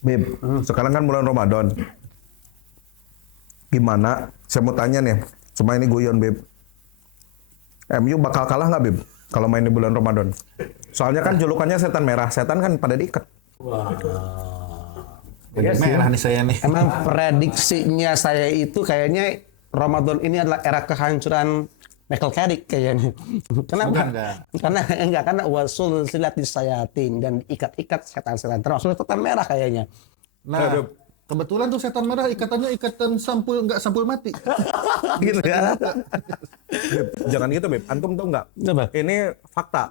Beb, sekarang kan bulan Ramadan. Gimana? Saya mau tanya nih, cuma ini guyon, Beb. MU bakal kalah nggak, Beb? Kalau main di bulan Ramadan. Soalnya kan julukannya setan merah. Setan kan pada diikat. Wah. Iya sih. Merah nih saya nih. Emang prediksinya saya itu kayaknya Ramadan ini adalah era kehancuran Michael Carrick kayaknya. Enggak. Karena wasul silatis sayatin dan ikat-ikat setan-setan termasuk setan merah kayaknya. Nah, kebetulan tuh setan merah ikatannya ikatan sampul, enggak sampul mati. Gitu ya. Beb, jangan gitu, Beb. Antum tahu nggak? Coba. Ini fakta.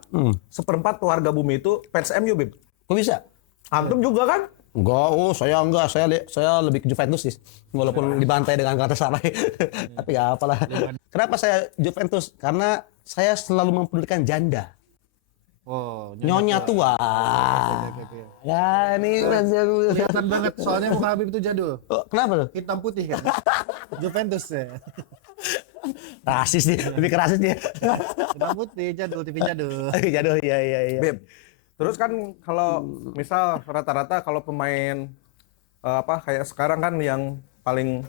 Seperempat warga bumi itu fans MU, Beb. Kok bisa? Antum juga kan? Enggak, saya lebih ke Juventus sih. Walaupun dibantai dengan Galatasaray. Tapi ya apalah. Kenapa saya Juventus? Karena saya selalu mempedulikan janda. Oh, Nyonya tua. Oke. Ya, ini Kelihatan banget soalnya muka Habib itu jadul. Oh, kenapa tuh? Hitam putih kan. Juventus ya. Rasis nih, lebih ke rasis dia. Hitam putih jadul, TV jadul. Jadul, iya. Beb. Terus kan kalau misal rata-rata kalau pemain kayak sekarang kan yang paling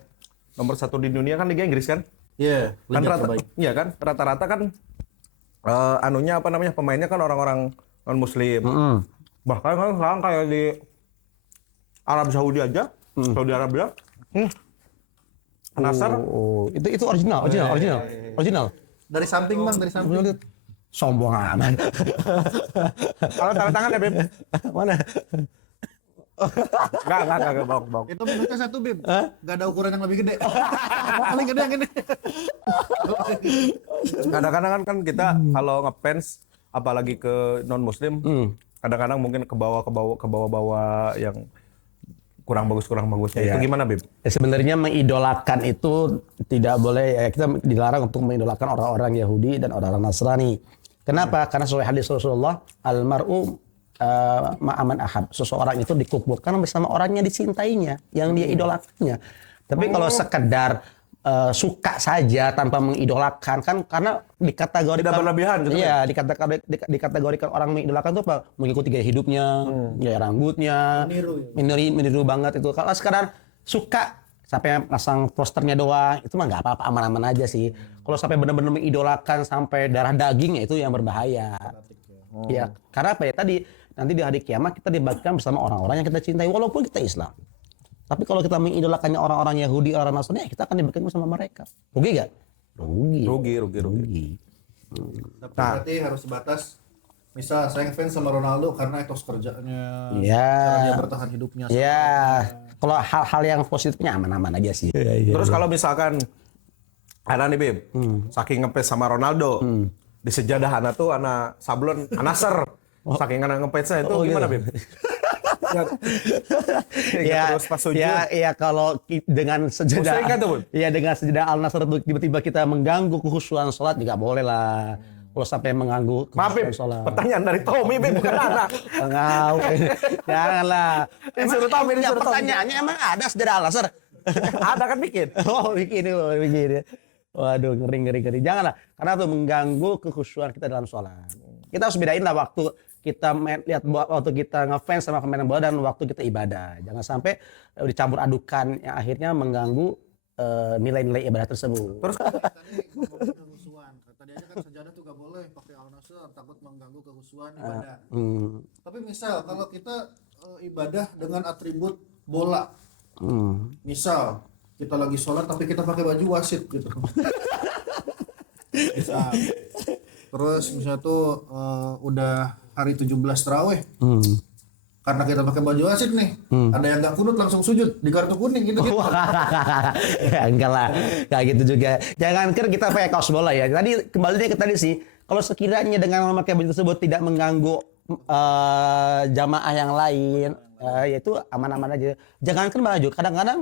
nomor 1 di dunia kan Liga Inggris kan? Iya, Kan liga terbaik. iya kan? Rata-rata kan pemainnya kan orang-orang non muslim. Bahkan kan sekarang kayak di Arab Saudi aja, Saudi Arabia. Nasr. Oh, itu original. Dari samping Bang, dari samping. Sombong amat. Kalau tanda tangan ya, Beb. Mana? Enggak, bang. Itu minusnya satu Bib. Gak ada ukuran yang lebih gede. Paling gede yang ini. Kadang-kadang kan kita kalau ngefans apalagi ke non muslim, kadang-kadang mungkin ke bawah yang kurang bagusnya. Iya. Itu gimana, Beb? Ya, sebenarnya mengidolakan itu tidak boleh, ya kita dilarang untuk mengidolakan orang-orang Yahudi dan orang-orang Nasrani. Kenapa? Karena sesuai hadis Rasulullah, almar'u ma'aman ahab. Seseorang itu dikuburkan bersama orangnya dicintainya, yang dia idolakannya. Tapi kalau sekedar suka saja tanpa mengidolakan, kan karena dikategorikan Tidak berlebihan gitu. Iya, dikategorikan orang mengidolakan itu apa? Mengikuti gaya hidupnya, gaya rambutnya, meniru banget itu. Kalau sekarang suka sampai pasang posternya doang, itu mah nggak apa-apa, aman-aman aja sih. Kalau sampai benar-benar mengidolakan sampai darah daging, ya itu yang berbahaya. Ya, karena apa ya tadi, nanti di hari kiamat kita dibagikan bersama orang-orang yang kita cintai walaupun kita Islam. Tapi kalau kita mengidolakannya orang-orang Yahudi, orang Nasrani, kita akan dibagikan bersama mereka. Rugi gak? Rugi. Tapi berarti harus sebatas, misal saya ngefans sama Ronaldo karena etos kerjanya, Iya. cara dia bertahan hidupnya. Ya, kalau hal-hal yang positifnya aman-aman aja sih. Terus kalau misalkan ada nih, Beb, saking ngefans sama Ronaldo, di sejadah anak tuh anak sablon, Nasr. Saking anak ngefansnya itu gimana, Beb? Terus pas sujud. Ya kalau dengan sejadah, Musrik kan tuh, Bun? ya dengan sejadah Al Nasr itu tiba-tiba kita mengganggu kekhusyuan sholat, juga boleh lah. Kalau sampai mengganggu Maaf, Beb, kekhusyuan sholat. pertanyaan dari Tommy, Beb, bukan anak. Janganlah. Disuruh Tommy, Ya, pertanyaannya emang ada sejadah Al Nasr? Ada kan bikin? Oh, bikin. Waduh, ngeri. Janganlah, karena itu mengganggu kekhusyuan kita dalam sholat. Kita harus bedain lah waktu kita lihat waktu kita ngefans sama pemain bola dan waktu kita ibadah. Jangan sampai dicampur adukan yang akhirnya mengganggu nilai-nilai ibadah tersebut. Terus Kehusuan. Tadi aja kan sejadah tuh gak boleh pakai Al Nasr, takut mengganggu kehusuan ibadah. Tapi misal kalau kita ibadah dengan atribut bola, misal kita lagi sholat tapi kita pakai baju wasit gitu. Misal. Terus misalnya tuh udah hari 17 tarawih. Karena kita pakai baju wasit nih, ada yang nggak kunut langsung sujud di kartu kuning gitu. Ya, enggak lah, kayak gitu juga. Jangan kan kita pakai kaos bola ya. Tadi kembali ke tadi sih, kalau sekiranya dengan memakai baju tersebut tidak mengganggu jamaah yang lain, yaitu aman-aman aja. Jangan kan baju, kadang-kadang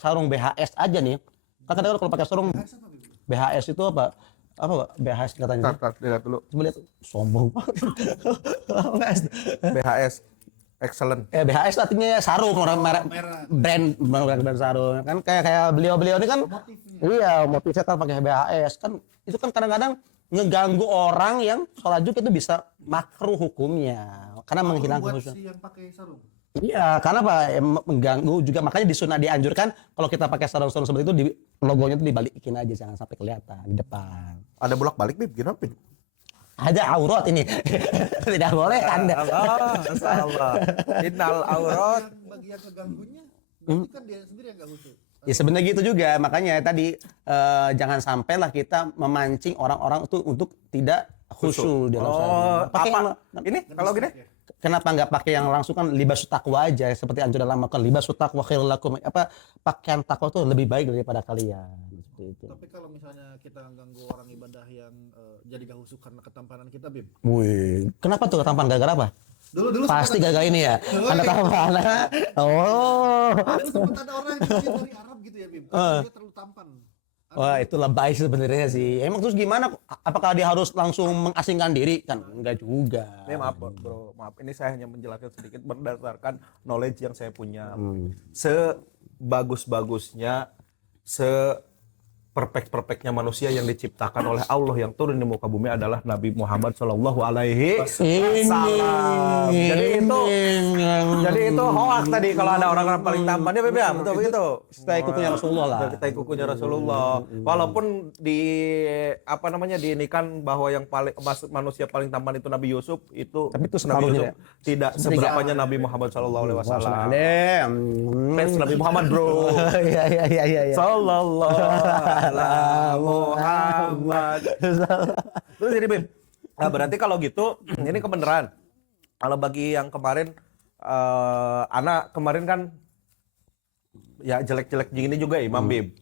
sarung BHS aja nih. Kadang-kadang kalau pakai sarung BHS itu apa Pak? BHS katanya. Lihat dulu. Coba lihat, sombong banget. BHS excellent. BHS artinya sarung, orang merek brand sarung. Kan kayak beliau-beliau ini kan iya, motifnya kan pakai BHS. Kan itu kan kadang-kadang ngeganggu orang yang sholat Jumat itu bisa makruh hukumnya karena menghilangkan buat khusyuk. si yang pakai sarung. Iya, karena apa? Mengganggu juga, makanya di sunnah dianjurkan kalau kita pakai sarung-sarung seperti itu, logonya itu dibalikin aja, jangan sampai kelihatan di depan. Ada bolak-balik Bib, gimana Bib? Ada aurat ini. Tidak boleh Anda. Salah. Innal aurat. Yang bagian keganggunya berarti kan dia sendiri yang nggak khusyuk. Ya sebenarnya gitu juga, makanya tadi jangan sampailah kita memancing orang-orang itu untuk tidak khusyuk di dalam sholat. Pakai apa? yang- Ini kalau gini? Kenapa nggak pakai yang langsung kan libas takwa aja, seperti anjuran lama kan libas takwa khairul lakum, apa pakaian takwa itu lebih baik daripada kalian seperti itu. Tapi kalau misalnya kita ganggu orang ibadah yang jadi gak khusyuk karena ketampanan kita, Bib. Wih, kenapa tuh tampan gara-gara apa? Dulu Pasti gara-gara ini ya. Anda tampan. Oh. Dulu sempat ada orang yang dia dari Arab gitu ya, Bib. Dia terlalu tampan. Wah, itu lebay sebenarnya sih. Emang terus gimana? Apakah dia harus langsung mengasingkan diri? Kan enggak juga. Ini maaf bro, maaf. Ini saya hanya menjelaskan sedikit berdasarkan knowledge yang saya punya. Sebagus-bagusnya, perfect-perfectnya manusia yang diciptakan oleh Allah yang turun di muka bumi adalah Nabi Muhammad Shallallahu Alaihi Wasallam. Jadi itu hoax tadi kalau ada orang-orang paling tampan ya Beb ya, betul begitu. Kita ikutin Rasulullah lah. Kita ikutin Rasulullah. Walaupun diinikan bahwa yang paling manusia paling tampan itu Nabi Yusuf, itu Tapi itu Nabi separuhnya Yusuf tidak seberapanya Nabi Muhammad Shallallahu Alaihi Wasallam. Fans Nabi Muhammad bro. Iya. Sallallahu ala Muhammad. Terus jadi Bim, nah, berarti kalau gitu ini kebenaran. Kalau bagi yang kemarin, anak kemarin kan ya jelek-jelek gini juga Imam Bim.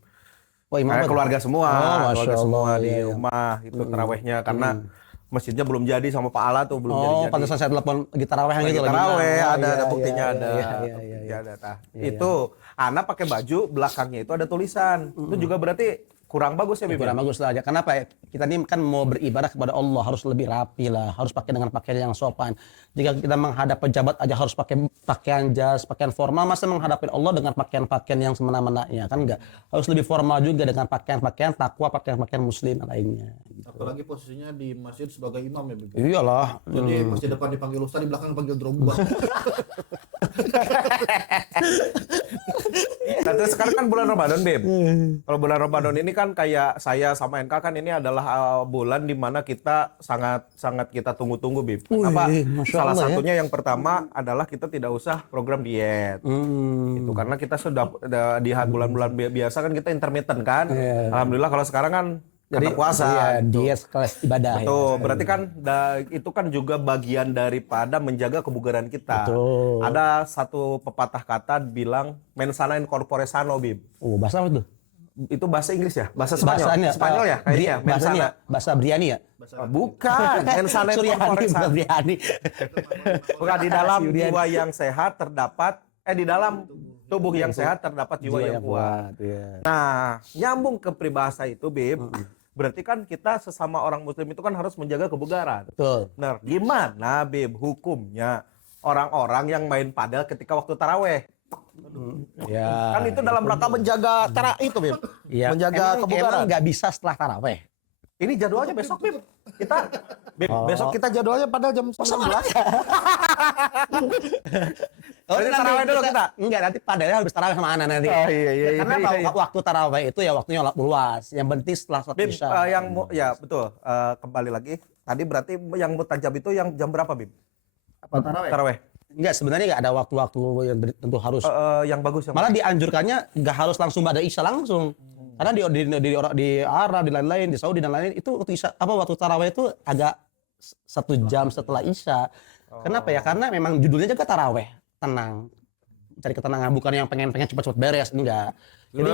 Oh, imam Kayak apa? keluarga semua, Oh, Masya keluarga semua Allah, di iya. rumah itu tarawehnya karena masjidnya belum jadi sama Pak Ala tuh belum Oh, jadi-jadi. pantesan saya telepon lagi tarawehan gitu lagi. Taraweh Oh, ada iya, buktinya iya, ada. iya, Buktinya iya. ada, tah. Itu anak pakai baju belakangnya itu ada tulisan. Itu juga berarti kurang bagus ya Bim. Kurang bagus lah aja. Kenapa ya? Kita ini kan mau beribadah kepada Allah, harus lebih rapi lah, harus pakai dengan pakaian yang sopan. Jika kita menghadap pejabat aja harus pakai pakaian jas, pakaian formal, masa menghadapi Allah dengan pakaian-pakaian yang semena-menanya? Kan enggak. Harus lebih formal juga dengan pakaian-pakaian takwa, pakaian-pakaian muslim lainnya. Apalagi posisinya di masjid sebagai imam ya, Bib. Iyalah. Jadi pas di depan dipanggil ustaz, di belakang dipanggil drogba. Nah, terus sekarang kan bulan Ramadan, Bim. Kalau bulan Ramadan ini kan kayak saya sama NK kan ini adalah bulan di mana kita sangat kita tunggu-tunggu, Bim. Apa? Masya Salah Allah, ya. satunya yang pertama adalah kita tidak usah program diet. Itu karena kita sudah di bulan-bulan biasa kan kita intermittent kan. Alhamdulillah kalau sekarang kan karena puasa. Iya, gitu. dia kelas ibadah ya. Betul, berarti kan itu kan juga bagian daripada menjaga kebugaran kita. Betul. Ada satu pepatah kata bilang mensana in corpore sano, Bim. Oh, bahasa apa tuh? Itu bahasa Inggris ya? Bahasa Spanyol? Bahasanya, Spanyol ya kayaknya. Bahasanya, Mensana. bahasa Briani ya? Bukan, mensana in corpore Suryani, sano. Briani. Bukan, di dalam Suryani. jiwa yang sehat terdapat di dalam tubuh yang sehat terdapat jiwa yang kuat. Iya. Nah, nyambung ke peribahasa itu, Bim. Berarti kan kita sesama orang muslim itu kan harus menjaga kebugaran. Betul. Nah, gimana Bim hukumnya orang-orang yang main padel ketika waktu taraweh? Ya. Kan itu dalam rangka menjaga itu Bim. Iya. Menjaga Emang kebugaran. nggak bisa setelah taraweh. Ini jadwalnya besok Bim. Kita Bim, besok kita jadwalnya padel jam 19. Berarti taraweh dulu kita? Enggak, nanti padahal habis taraweh sama anak nanti. Oh, iya. Karena waktu taraweh itu ya waktunya luas. Yang penting setelah sholat Bim, isya. ya betul. Kembali lagi. Tadi berarti yang mutajab itu yang jam berapa Bim? Apa taraweh? Taraweh. Enggak, sebenarnya nggak ada waktu-waktu yang tentu harus. Yang bagus yang Malah dianjurkannya nggak harus langsung pada isya langsung. Karena di Arab, di lain-lain, di Saudi dan lain-lain itu waktu isya, waktu taraweh itu agak 1 jam setelah isya. Kenapa ya? Karena memang judulnya juga taraweh, tenang, cari ketenangan, bukan yang pengen cepat-cepat beres, enggak. Jadi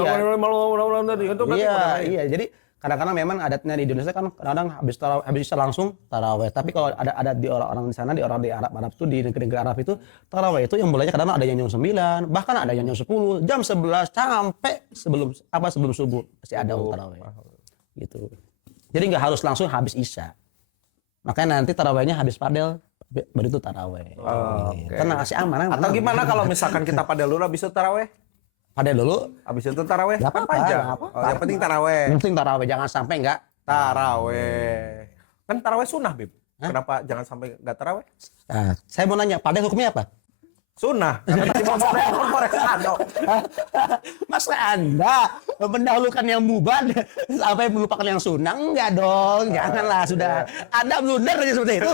iya. Jadi kadang-kadang memang adatnya di Indonesia kan kadang habis isya langsung taraweh. Tapi kalau ada di orang-orang di sana, di orang di Arab itu, di negeri-negeri Arab itu taraweh itu yang mulainya kadang ada yang jam 9, bahkan ada yang jam 10, jam 11 sampai sebelum subuh masih ada taraweh. Gitu. Jadi nggak harus langsung habis isya. Makanya nanti tarawehnya habis padel baru itu taraweh. Oke. Tenang, masih aman. Atau gimana kalau misalkan kita padel dulu habis itu taraweh? Padel dulu. Habis itu taraweh? Nggak apa-apa, Panjang. nggak apa-apa. Yang penting taraweh. Yang penting taraweh, jangan sampai nggak. Taraweh. Kan taraweh sunnah, Bib. Kenapa jangan sampai nggak taraweh? Nah, saya mau nanya, padel hukumnya apa? Sunnah. Karena tadi mau Ando. Masa Anda mendahulukan yang mubah sampai melupakan yang sunnah? Enggak dong, janganlah sudah. Anda blunder aja seperti itu.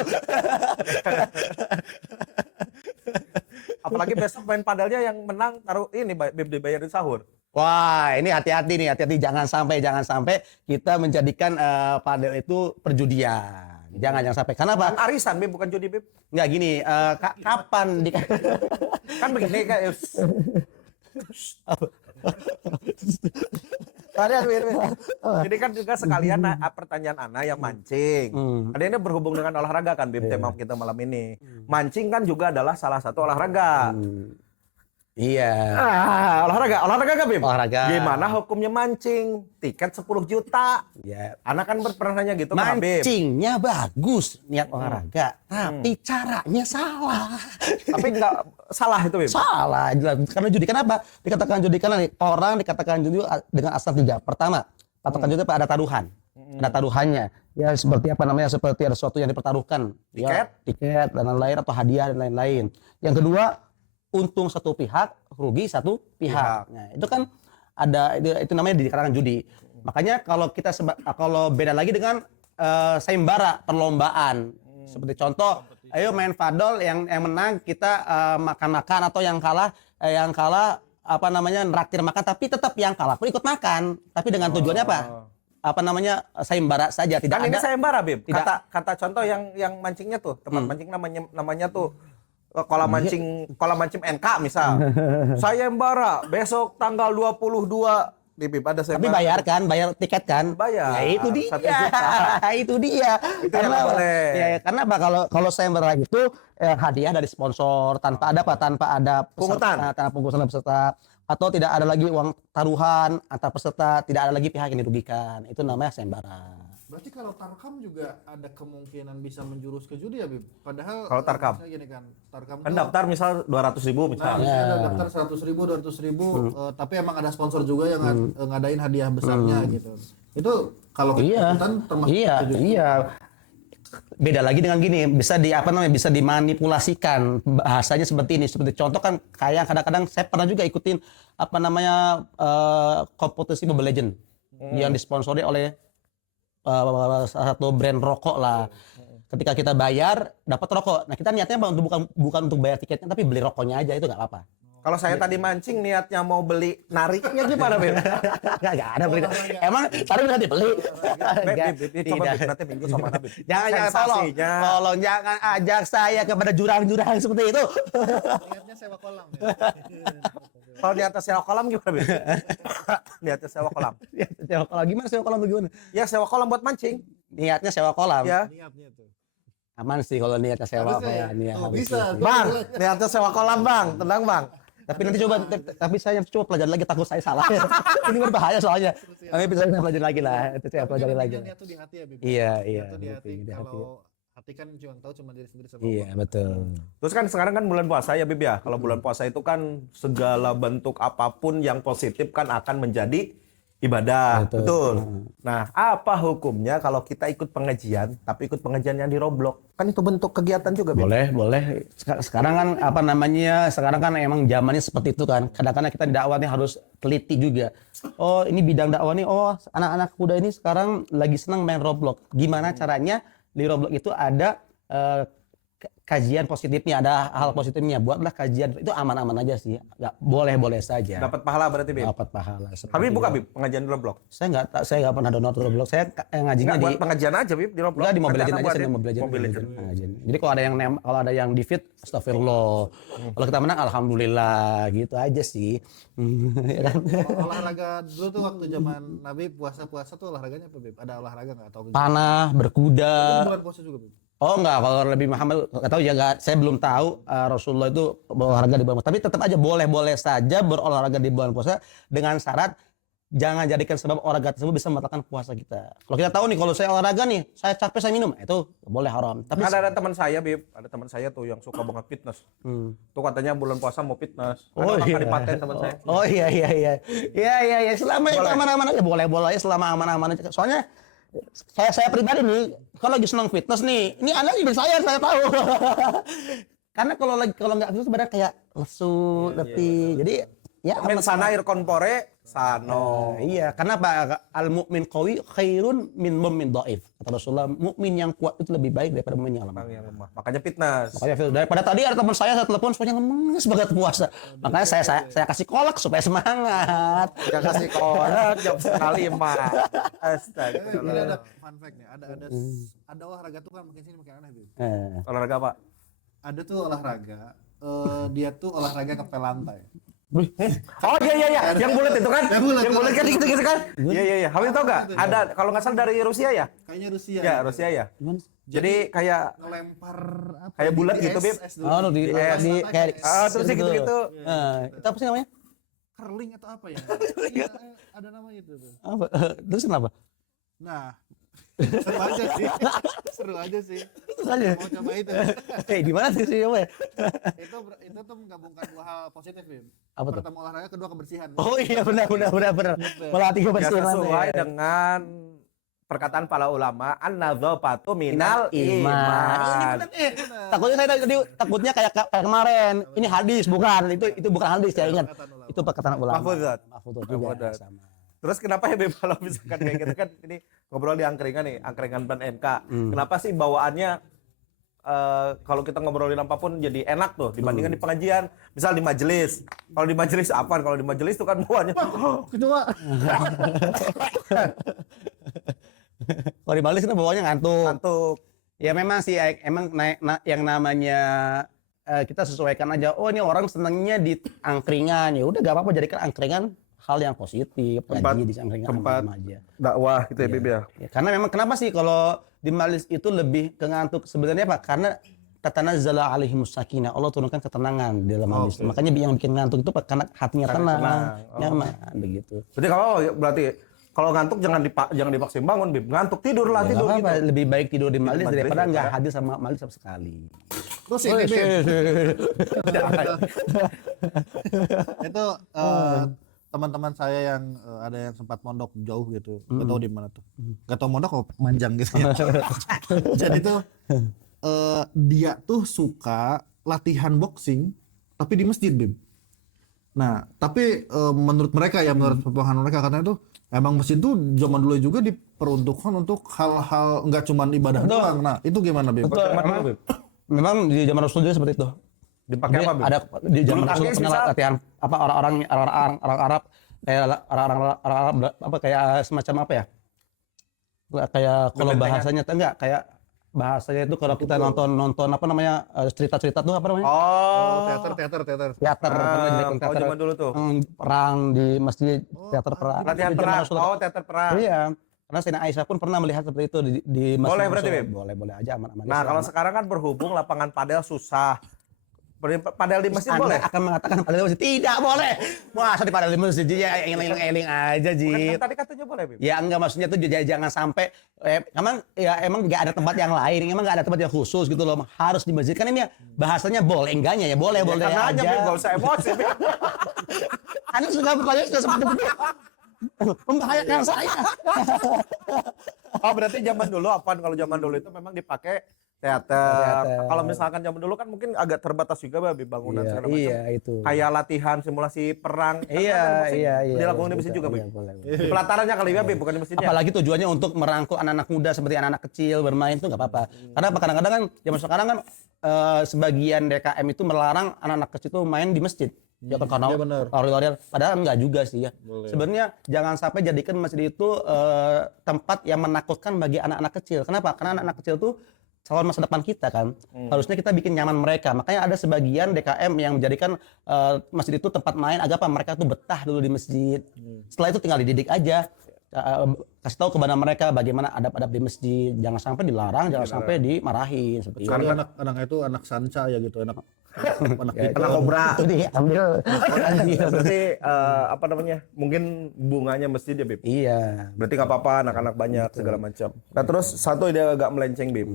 Apalagi besok main padelnya yang menang taruh ini dibayarin sahur. Wah, ini hati-hati nih, hati-hati jangan sampai kita menjadikan padel itu perjudian. Jangan sampai. Kenapa? Arisan, Bib, bukan judi, Bib. Enggak gini, kapan Kan begini kayak jadi kan juga sekalian pertanyaan Ana yang mancing. Ada ini berhubung dengan olahraga kan, Bib, tema kita malam ini. Mancing kan juga adalah salah satu olahraga. Iya. Olahraga gak, Bib? Olahraga. Gimana hukumnya mancing? Tiket 10 juta. Ya. Anak kan pernah nanya gitu ke Habib. Mancingnya bagus niat olahraga, tapi caranya salah. Tapi enggak salah itu, Bib. Salah, jelas. Karena judi kenapa? Dikatakan judi karena orang dikatakan judi dengan asal 3. Pertama, patokan judi ada taruhan. Ada taruhannya. Ya seperti apa namanya? Seperti ada sesuatu yang dipertaruhkan. Tiket dan lain-lain atau hadiah dan lain-lain. Yang kedua, untung satu pihak, rugi satu pihak. Nah, itu kan ada itu namanya dikatakan judi. Makanya kalau beda lagi dengan sayembara, perlombaan. Seperti contoh, ayo main padel yang menang kita makan-makan, atau yang kalah apa namanya nraktir makan, tapi tetap yang kalah pun ikut makan. Tapi dengan tujuannya apa? Apa namanya sayembara saja, tidak kan ada. Ini sayembara, Bib. Tidak. Kata contoh yang mancingnya tuh, tempat mancing namanya tuh kolam mancing NK misal. Sayembara besok tanggal 22 di Bib ada sayembara. Tapi bayar tiket kan? Bayar. Ya itu dia. 1 juta. Itu dia. Itu yang boleh. Ya, karena apa kalau sayembara itu hadiah dari sponsor tanpa ada Pungutan. tanpa pungutan peserta, atau tidak ada lagi uang taruhan antar peserta, tidak ada lagi pihak yang dirugikan. Itu namanya sayembara. Berarti kalau tarkam juga ada kemungkinan bisa menjurus ke judi ya, Bib? Padahal Kalau tarkam? misalnya gini kan, tarkam Kan tuh, daftar misal 200.000 misal. nah, misalnya ada daftar 100.000, 200.000, tapi emang ada sponsor juga yang ngadain hadiah besarnya gitu. Itu kalau ikutan termasuk ke judi. Iya. Beda lagi dengan gini, bisa dimanipulasikan bahasanya seperti ini. Seperti contoh kan kayak kadang-kadang saya pernah juga ikutin kompetisi Mobile Legend yang disponsori oleh salah satu brand rokok lah. Ketika kita bayar dapat rokok. Nah, kita niatnya bukan untuk bayar tiketnya, tapi beli rokoknya aja, itu nggak apa-apa. Kalau saya tadi mancing niatnya mau beli nariknya gimana, Bib? Nggak ada beli. Emang tadi bisa dibeli. Bib, coba Bib, nanti minggu sama Bib. Jangan Sensasinya. tolong jangan ajak saya kepada jurang-jurang seperti itu. Niatnya sewa kolam ya. Kalau di atas sewa kolam gimana, Bib? Di atas sewa kolam. Sewa kolam gimana? Sewa kolam bagaimana? Ya sewa kolam buat mancing. Niatnya sewa kolam. Ya. Niatnya tuh. Aman sih kalau niatnya sewa Harusnya kolam. ya. Ya, Oh, habis bisa. itu. Bang, niatnya sewa kolam, Bang. Tenang, Bang. Tapi saya coba pelajari lagi, takut saya salah. Ini berbahaya soalnya. Kami bisa pelajari lagi lah. Itu saya pelajari lagi. Niat tuh di hati ya, Bib. Iya. Niat tuh di hati. Di hati. Kalau hati kan cuma tahu cuma diri sendiri sama Iya, Allah. betul. Terus kan sekarang kan bulan puasa ya, Bib ya. Kalau bulan puasa itu kan segala bentuk apapun yang positif kan akan menjadi ibadah. Betul. Nah, apa hukumnya kalau kita ikut pengajian, tapi ikut pengajian yang di Roblox? Kan itu bentuk kegiatan juga, Bib. Boleh. Sekarang kan sekarang kan emang zamannya seperti itu kan. Kadang-kadang kita di dakwah ini harus teliti juga. Oh, ini bidang dakwah nih. Oh, anak-anak muda ini sekarang lagi senang main Roblox. Gimana caranya di Roblox itu ada kajian positifnya, ada hal positifnya. Buatlah kajian, itu aman-aman aja sih. Boleh saja. Dapat pahala berarti, Bib. Dapat pahala. Tapi buka, Bib, pengajian di Roblox. Saya nggak pernah download Roblox. Saya ngajinya Enggak, di buat pengajian aja, Bib, di Roblox. Enggak, di Mobile Ada Legends anak aja, buat saya di di Mobile Mobile Legends. Legends. Ngajian. Jadi kalau ada yang defeat, astagfirullah. Kalau kita menang, alhamdulillah, gitu aja sih. Ya kan? Olahraga dulu tuh waktu zaman Nabi puasa-puasa tuh olahraganya apa, Bib? Ada olahraga nggak atau Panah, berkuda. itu bulan puasa juga, Bib? Oh enggak, kalau Nabi Muhammad nggak tahu ya, saya belum tahu Rasulullah itu berolahraga di bulan puasa. Tapi tetap aja boleh saja berolahraga di bulan puasa dengan syarat jangan jadikan sebab olahraga tersebut bisa membatalkan puasa kita. Kalau kita tahu nih, kalau saya olahraga nih, saya capek saya minum, itu boleh haram. Tapi Ada teman saya, Bib. Ada teman saya tuh yang suka banget fitness. Tuh katanya bulan puasa mau fitness. Oh, Ada iya. Kadipaten teman saya. Oh iya. Iya. Selama itu aman-aman aja, boleh aja selama aman-aman aja. Soalnya saya pribadi nih, kalau lagi senang fitness nih, ini anak ibu saya tahu. Karena kalau nggak itu sebenarnya kayak lesu, letih. Jadi ya Men sana irkon pore sano. iya, karena apa? Al mukmin qawi khairun min mu'min dhaif. Kata Rasulullah, mukmin yang kuat itu lebih baik daripada mukmin yang lemah. Yang lemah. Makanya fitness. Makanya Phil, daripada tadi ada teman saya telepon soalnya lemes banget puasa. Makanya saya kasih kolak supaya semangat. Yang kasih kolak jam 4:30. Astaga. Ini ada fun fact nih, ada olahraga tuh kan makin sini makin aneh, Bim. Olahraga apa? Ada tuh olahraga, dia tuh olahraga ngepel lantai. Oh iya, yang bulat itu kan? Yang bulat kan gitu kan? Iya. Hamil tau gak? Ada kalau nggak salah dari Rusia ya? Kayaknya Rusia. Ya, Rusia ya. Jadi kayak ngelempar apa? kayak bulat di gitu, Bim. es dulu. Oh, di kayak Terus gitu. itu apa sih namanya? Curling atau apa ya? Iya, ada namanya itu tuh. Apa? Terus kenapa? Nah, seru aja sih. Seru aja sih. Terus aja. Mau coba itu. Di mana sih coba ya? Itu tuh menggabungkan dua hal positif, Bim. Apa tuh? Pertama olahraga, kedua kebersihan. Oh iya benar. Melatih Ya kebersihan. sesuai dengan perkataan para ulama, an-nadzafatu minal iman. Takutnya saya takutnya kayak kemarin. Ini hadis bukan. Itu bukan hadis saya ingat. Itu perkataan ulama. Mahfuzat. Mahfuzat juga Mahfuzat. sama. Terus kenapa ya Beb kalau misalkan kayak gitu kan ini ngobrol di angkringan nih, angkringan ban MK. Kenapa sih bawaannya kalau kita ngobrolin apapun jadi enak tuh dibandingkan di pengajian. Misal di majelis. Kalau di majelis apa? Kalau di majelis tuh kan bawaannya Gitu, Pak. Kalau di Bali kita bawanya ngantuk. Ya memang sih emang yang namanya kita sesuaikan aja. Oh ini orang senangnya di angkringan. Ya udah gak apa-apa jadikan angkringan hal yang positif. Ngaji di angkringan sama aja. dakwah gitu ya Beb ya. Ya, karena memang kenapa sih kalau di majelis itu lebih ke ngantuk sebenarnya Pak? Karena tatanazzala alaihimus sakinah. Allah turunkan ketenangan di dalam majelis. Makanya yang bikin ngantuk itu karena hatinya tenang, nyaman begitu. Berarti berarti kalau ngantuk jangan dipaksain bangun Beb. Ngantuk tidur lah Ya, tidur nggak gitu. apa-apa, lebih baik tidur di majelis majelis daripada nggak daripada- hadir sama majelis sama sekali. Terus ini, Bim. Itu teman-teman saya yang ada yang sempat mondok jauh gitu, nggak tahu di mana tuh, nggak tahu mondok kok manjang gitu ya. Jadi tuh dia tuh suka latihan boxing tapi di masjid, Bim. Nah tapi menurut mereka ya, menurut pemahaman mereka katanya tuh emang masjid tuh zaman dulu juga diperuntukkan untuk hal-hal nggak cuman ibadah doang. Nah itu gimana, Bim? Betul, memang di zaman Rasulullah seperti itu. Dipakai Jadi apa Beb? ada di zaman Bulu Rasul tangkis pernah misal? latihan apa orang Arab kayak orang Arab apa kayak semacam apa ya? Kayak kalau Berbentengan. bahasanya enggak kayak bahasanya itu kalau kita nonton apa namanya cerita-cerita tuh apa namanya? Oh, Teater. Teater pernah jadi oh teater. zaman dulu tuh. Perang di masjid, teater perang. Latihan Di zaman perang. Rasul. Oh, teater perang. Iya. Karena Sayyidina Aisyah pun pernah melihat seperti itu di masjid. Boleh berarti, Rasul. Beb? Boleh aja aman-aman. Nah, kalau sekarang kan berhubung lapangan padel susah. Padel di masjid Anda boleh? akan mengatakan padel di masjid tidak boleh. Masa di padel di masjid ya eling-eling aja, Kan Jit. tadi katanya boleh, Beb. Ya enggak maksudnya tuh jangan sampai emang enggak ada tempat yang lain, emang enggak ada tempat yang khusus gitu loh. Harus di masjid kan ini bahasanya boleh enggaknya ya boleh boleh Karena aja, aja. Beb, enggak usah emosi, Beb. Anda sudah bertanya sudah seperti itu. Membahayakan saya. Oh, berarti zaman dulu apaan? Kalau zaman dulu itu memang dipakai teater. Kalau misalkan zaman dulu kan mungkin agak terbatas juga, Beb, bangunan segala macam. Iya itu. Kayak latihan simulasi perang. Kan Iya, kan masih iya. dilakukan di masjid juga, Iya, Beb. boleh. Di pelatarannya kali ya, Beb, bukan di masjidnya. Apalagi tujuannya untuk merangkul anak-anak muda seperti anak-anak kecil bermain itu nggak apa-apa. Karena kadang-kadang kan zaman sekarang kan sebagian DKM itu melarang anak-anak kecil itu main di masjid. Ya kan karena Iya, benar. lari-larian. Padahal enggak juga sih ya. Sebenarnya jangan sampai jadikan masjid itu tempat yang menakutkan bagi anak-anak kecil. Kenapa? Karena anak-anak kecil tuh calon masa depan kita kan. Harusnya kita bikin nyaman mereka. Makanya ada sebagian DKM yang menjadikan masjid itu tempat main agar apa mereka tuh betah dulu di masjid. Setelah itu tinggal dididik aja. Kasih tahu kepada mereka bagaimana adab-adab di masjid. Jangan sampai dilarang, jangan sampai dimarahin seperti itu. Karena anak itu anak sanca ya gitu, anak itu. Anak kobra. Itu diambil. Berarti apa namanya? Mungkin bunganya masjid ya, Beb. Iya. Berarti nggak apa-apa, anak-anak banyak segala macam. Nah terus satu ide agak melenceng, Beb.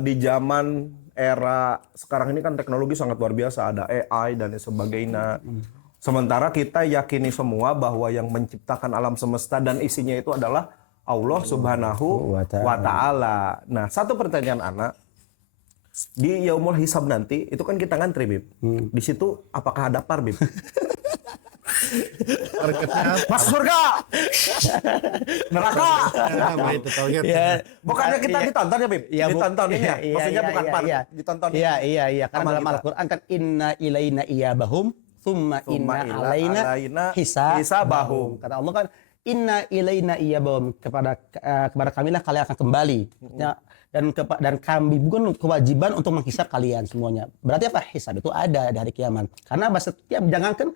Di zaman era sekarang ini kan teknologi sangat luar biasa, ada AI dan sebagainya. Sementara kita yakini semua bahwa yang menciptakan alam semesta dan isinya itu adalah Allah Subhanahu wa Ta'ala. Nah, satu pertanyaan anak, Di Yaumul Hisab nanti itu kan kita ngantri, Bib. Di situ apakah ada par, Bib? Targetnya Masuk surga. Neraka. apa itu target? Ya, Bukannya kita ditonton ya, Bib? Iya, ditonton ini ya. iya, Maksudnya iya, bukan iya, par, iya. ditonton. Iya. Karena Amal dalam kita. Al-Quran kan inna ilaina iyabahum, thumma Thumma inna ila alaina alaina hisabahum. hisabahum. Kata Allah kan inna ilaina iyabahum, kepada kamilah kalian akan kembali. Ya, dan kami bukan kewajiban untuk menghisab kalian semuanya. Berarti apa? Hisab itu ada dari kiamat. Karena setiap jangankan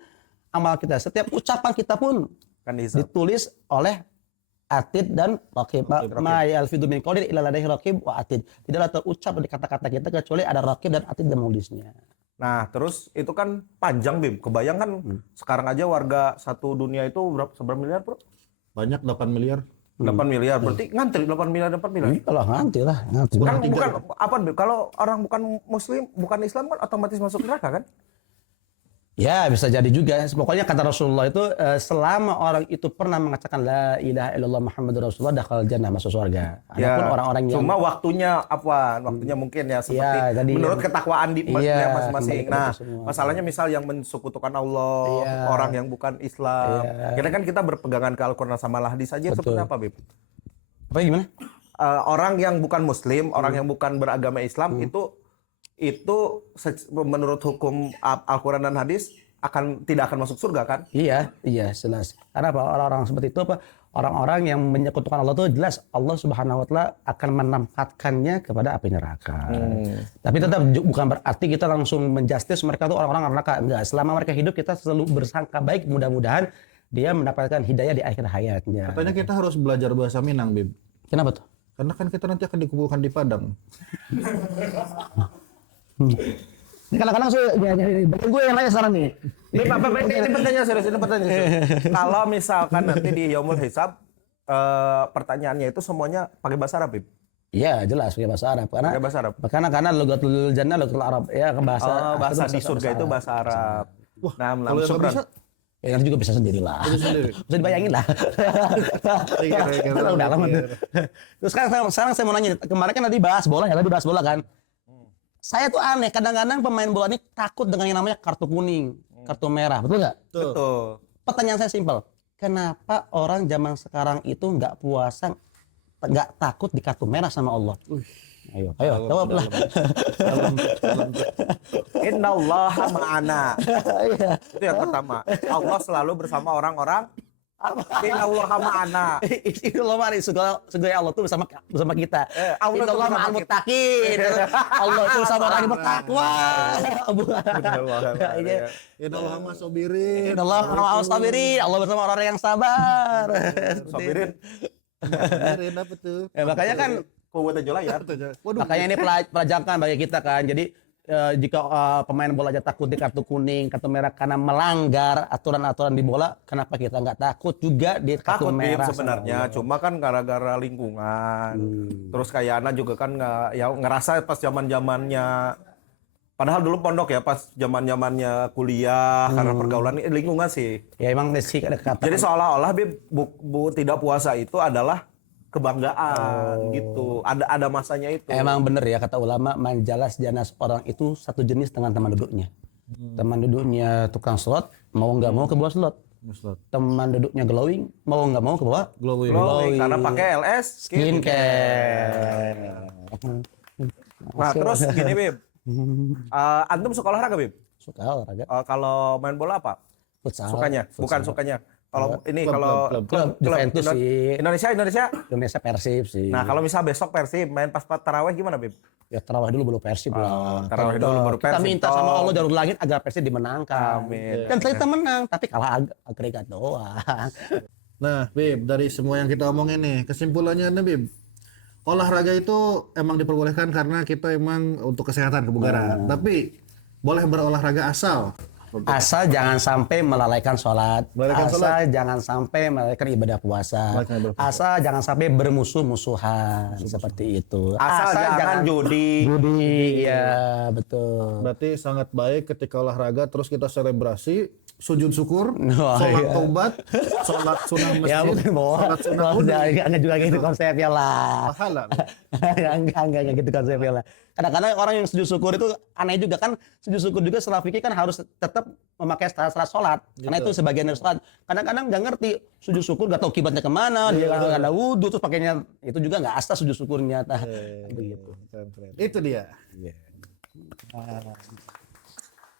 amal kita, setiap ucapan kita pun Kan dihisab. ditulis oleh atid dan raqib. Ma yalfidu min qawlin illa ladaihi raqib wa atid. Tidaklah terucap dari kata-kata kita kecuali ada raqib dan atid yang menulisnya. Nah, terus itu kan panjang, Bib. Kebayang kan sekarang aja warga satu dunia itu seberapa miliar, Bro? Banyak 8 miliar. 8 miliar. Berarti ngantri 8 miliar, 4 miliar. Kalau nanti lah, nanti. Kan bukan apa, Bib? Kalau orang bukan muslim, bukan Islam kan otomatis masuk neraka kan? Ya bisa jadi juga. Pokoknya kata Rasulullah itu selama orang itu pernah mengatakan la ilaha illallah Muhammadur Rasulullah dakhala jannah, masuk surga. Adapun orang-orang yang cuma waktunya apa? Waktunya mungkin ya seperti Iya, tadi menurut yang- ketakwaan di Iya, yang masing-masing. kembali ke Nah, itu semua. masalahnya misal yang mensekutukan Allah, Iya. orang yang bukan Islam. Iya. Kira kan kita berpegangan ke Al-Qur'an sama hadis saja Betul. seperti apa, Bib? apa gimana? Orang yang bukan muslim, orang yang bukan beragama Islam itu menurut hukum Al-Qur'an dan hadis tidak akan masuk surga kan? Iya, jelas. Karena apa? Orang-orang seperti itu apa? Orang-orang yang menyekutukan Allah itu jelas Allah Subhanahu wa taala akan menempatkannya kepada api neraka. Tapi tetap bukan berarti kita langsung menjustis mereka tuh orang-orang neraka. Enggak, selama mereka hidup kita selalu bersangka baik, mudah-mudahan dia mendapatkan hidayah di akhir hayatnya. Katanya kita harus belajar bahasa Minang, Bib. Kenapa tuh? Karena kan kita nanti akan dikumpulkan di Padang. Ini kadang-kadang gue yang nanya sekarang nih. Ini pertanyaan serius, Kalau misalkan nanti di Yaumul Hisab pertanyaannya itu semuanya pakai bahasa Arab, Bib? Iya, jelas pakai bahasa Arab. Karena Pakai bahasa Arab. karena lughatul jannah lughatul Arab. Ya, bahasa Bahasa di surga itu bahasa Arab. Nah, Kalau yang nggak syukran. bisa, Ya nanti juga bisa sendiri lah. sendiri. Bisa dibayangin lah. Udah lama tuh. Terus sekarang saya mau nanya, kemarin kan tadi bahas bola ya, tadi bahas bola kan. Saya tuh aneh, kadang-kadang pemain bola ini takut dengan yang namanya kartu kuning, kartu merah, betul nggak? Betul. Pertanyaan saya simpel, kenapa orang zaman sekarang itu nggak puasa, nggak takut di kartu merah sama Allah? Ayo, jawab lah. Innallaha ma'ana. Iya. Itu yang pertama. Allah selalu bersama orang-orang. Innallaha ma'ana. Itu loh mari segala Allah tuh bersama kita. Allah tuh Allah bersama ma'al kita. muttaqin. Allah itu bersama orang yang bertakwa. Innallaha ma'as-sabirin. Allah ma'al sabirin. Allah bersama orang yang sabar. Sobirin. Sabirin apa tuh? Makanya kan Kuwata jolayar. Waduh, makanya ini pelajakan bagi kita kan. Jadi jika pemain bola aja takut di kartu kuning, kartu merah karena melanggar aturan-aturan di bola, kenapa kita nggak takut juga di kartu Takut, Bib, merah? sebenarnya. Cuma kan gara-gara lingkungan. Terus kayak Ana juga kan ngerasa pas zaman-zamannya. Padahal dulu pondok ya, pas zaman-zamannya kuliah karena pergaulan lingkungan sih. Ya emang sih ada kata. Jadi seolah-olah Bib, tidak puasa itu adalah kebanggaan gitu. Ada masanya itu. Emang bener ya kata ulama, manjalas janas orang itu satu jenis dengan teman duduknya. Teman duduknya tukang slot, mau nggak mau ke bawah slot. Teman duduknya glowing, mau nggak mau ke bawah glowing. Glowing, karena pakai LS skincare. Nah, terus gini Bib. Antum suka olahraga, Bib? Suka olahraga. Kalau main bola apa? Futsal. Sukanya? Bukan sukanya. Kalau ini klub Juventus sih. Indonesia Persib sih. Nah, kalau misal besok Persib main pas tarawih gimana, Bib? Ya tarawih dulu baru Persib lah. Tarawih dulu baru Kita Persib. minta sama Allah jalur langit agar Persib dimenangkan. Amin. Dan kita menang, tapi kalah agregat doang. Nah, Bib, dari semua yang kita omongin nih, kesimpulannya nih, Bib. Olahraga itu emang diperbolehkan karena kita emang untuk kesehatan kebugaran. Tapi boleh berolahraga asal jangan sampai melalaikan sholat. Melalaikan asal sholat. jangan sampai melalaikan ibadah puasa. Melalaikan ibadah puasa. Asal jangan sampai bermusuh-musuhan seperti itu. Asal jangan judi. Judi, iya betul. Berarti sangat baik ketika olahraga terus kita selebrasi sujud syukur, Oh, sholat iya. taubat, sholat sunnah masjid, Ya bukan bawa. sholat sunnah wudhu. Enggak juga gitu konsepnya lah. Pahala. enggak gitu konsepnya lah. Kadang-kadang orang yang sujud syukur itu aneh juga kan, sujud syukur juga setelah fikih kan harus tetap memakai syarat sholat. Karena itu sebagian dari sholat. Kadang-kadang nggak ngerti sujud syukur, nggak tahu kibatnya kemana, dia nggak ada wudhu terus pakainya itu juga nggak asal sujud syukurnya. Begitu. Itu dia.